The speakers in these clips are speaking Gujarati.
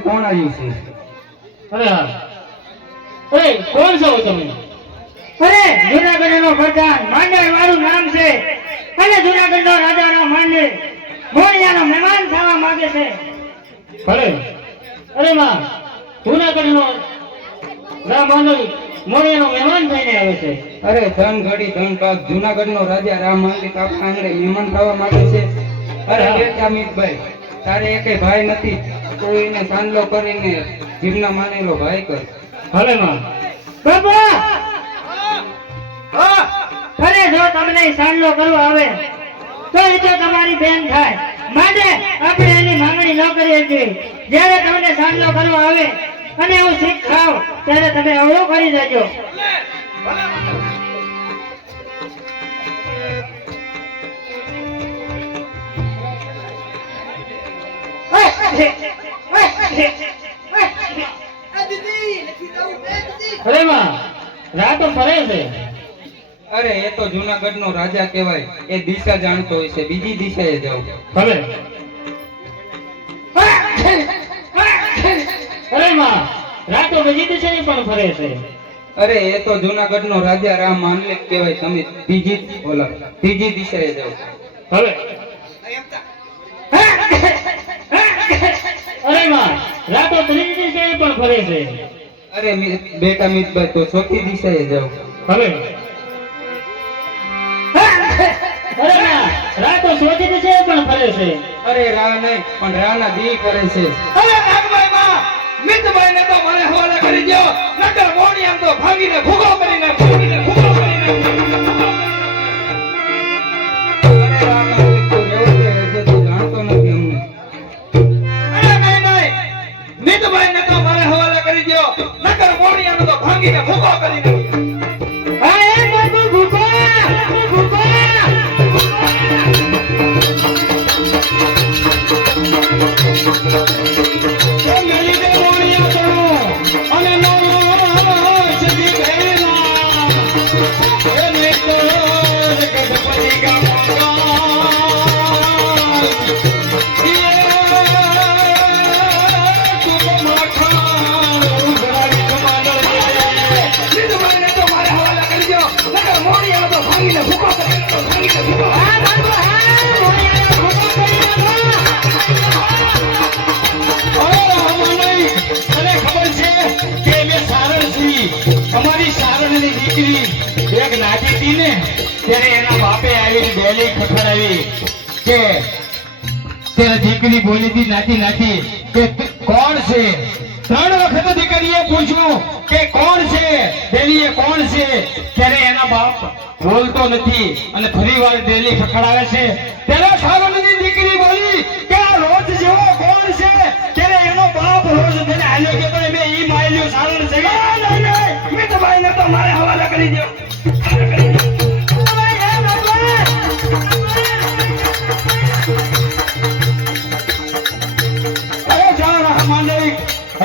કોણ આવ્યું છે અરે હા. અરે, કોણ છો તમે? અરે જુનાગઢ નો પ્રધાન માંડલ મારું નામ છે અને જુનાગઢ નો રાજા નો માંડલ મોણિયાનો મહેમાન થવા માંગે છે. ભલે. અરે માં જુનાગઢ નો રામાનંદ મોણિયાનો મહેમાન થઈને આવે છે. અરે ધન ઘડી ધન પાક જુનાગઢ નો રાજા રામ માંડી આપણા આંગણે મહેમાન થવા માંગે છે. અરે બેટા અમિતભાઈ તારે એકે ભાઈ નથી. તો એને સાંદલો કરીને જીવના માનેલો ભાઈ કર. ભલે માં બાપા! તમને સાંડલો કરવો આવે તો એ તો તમારી બેન થાય. માટે આપણે એની માંગણી ન કરીએ છીએ. જ્યારે તમને સાંડલો કરવો આવે અને એવું શીખ ખાવ ત્યારે તમે અવળો કરી દેજો. અરે માં રાતો ફરે છે. અરે એ તો જુનાગઢ નો રાજા કહેવાય. એ દિશા જાણતો હોય છે. બીજી દિશાએ જાવ ભલે અરે માં રાતો બીજી દિશાએ પણ ફરે છે. અરે એ તો જુનાગઢ નો રાજા રામ માનલે કહેવાય. તમે બીજી ઓલા બીજી દિશાએ જાવ ભલે અરે માં રાતો ત્રીજી દિશાએ પણ ફરે છે. અરે બેટા મિતભાઈ તો ચોથી દિશાએ જાવ ભલે રાતો છે પણ ફરે છે. અરે રા નહીં પણ રાના દી કરે છે. અરે નાગભાઈ માં મિતભાઈ ને તો મને હવાલે કરી દો નકર મોણી આમ તો ભાગીને ભૂગો કરીને ભૂગીને ભૂગો કરીને. અરે મિતભાઈ ને તો મને હવાલે કરી દો નકર મોણી આમ તો ભાગીને ભૂગો કરીને. હા, હા, ભૂકો કરી નાખો. અમારી દીકરી એક નાટી હતી ને ત્યારે એના બાપે આવીને બેલી ખખડાવી કે ત્યારે દીકરી બોલી હતી નાતી કે કોણ છે ત્રણ વખત દીકરીએ પૂછ્યું કે કોણ છે ડેલીએ કોણ છે? ત્યારે એના બાપ બોલતો નથી અને ફરી વાર દેલી ખખડાવે છે. ત્યારે સાવનની દીકરી બોલી કે આ રોજ જેવો કોણ છે? ત્યારે એનો બાપ રોજ તેને હાલ્યો કે ભાઈ મેં ઈ માયલ્યો સારણ છે મેં તો ભાઈ ને તો મારે હવાલા કરી દો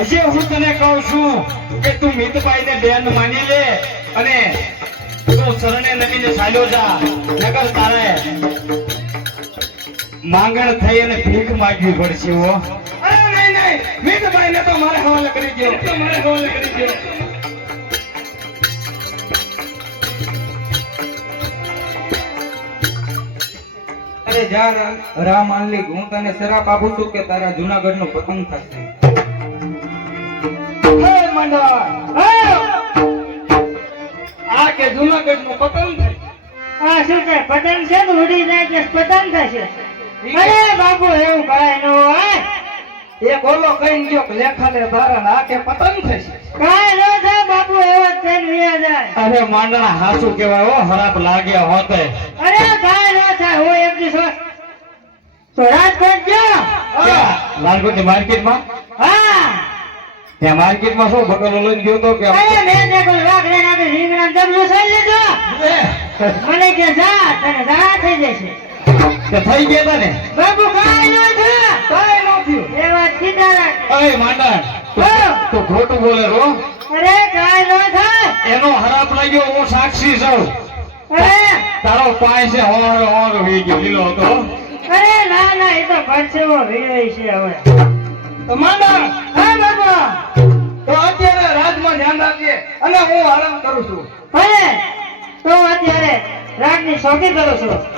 હજી હું તને કહું છું કે તું મિતભાઈને બેન માની લે અને તું શરણે નમીને ચાલ્યો જા નગર તારે માંગણ થઈ અને ભીખ માગવી પડશે હો. અરે નહીં નહીં મિતભાઈને તો મારે હવાલે કરી દો તો મારે હવાલે કરી દો અરે જા રામ રામ હું તને શરાપ આપું છું કે તારા જુનાગઢ નો પતંગ થશે. હે આ કે જુનાગઢનું પતંગ આ શું છે? પતંગ છે ને ઉડી જાય કે પતંગ થશે. અરે બાપુ એવું કરાય ન હોય. એક ઓલો કઈ ગયો કે લેખાને તારા કે પતંગ થશે. કાંઈ ન થાય બાપુ એવો જ વિયા જાય. અરે માંડણા હાસુ કેવાય હો હરાપ લાગ્યા હોતે. અરે કાય ન થાય હું એક દિવસ તો રાજકોટ ગયો. લાલકોટ માર્કેટમાં ત્યાં માર્કેટમાં શું બકલો લઈને ગયો તો કે અરે મેં તે કોઈ વાઘરે ના રીંગણા ડબલું સઈ લીધો મને કે જા તને રાહ થઈ જશે. તે થઈ ગયા તા ને? બાપુ કાંઈ ન થયું. કાંઈ ન થયું. એ વાત સીધા રાખ. અરે માંડા તો ખોટું બોલે રો અરે કાંઈ ન થાય. એનો હરાપ લાગ્યો હું સાક્ષી છું. અરે. તારો પાય છે હોર હોર વી ગયો લીલો હતો. અરે ના ના એ તો પરસેવો વીણાય છે હવે. તો માંડા અને હું આરામ કરું છું. ભલે. તો અત્યારે રાતની શોખી કરું છું.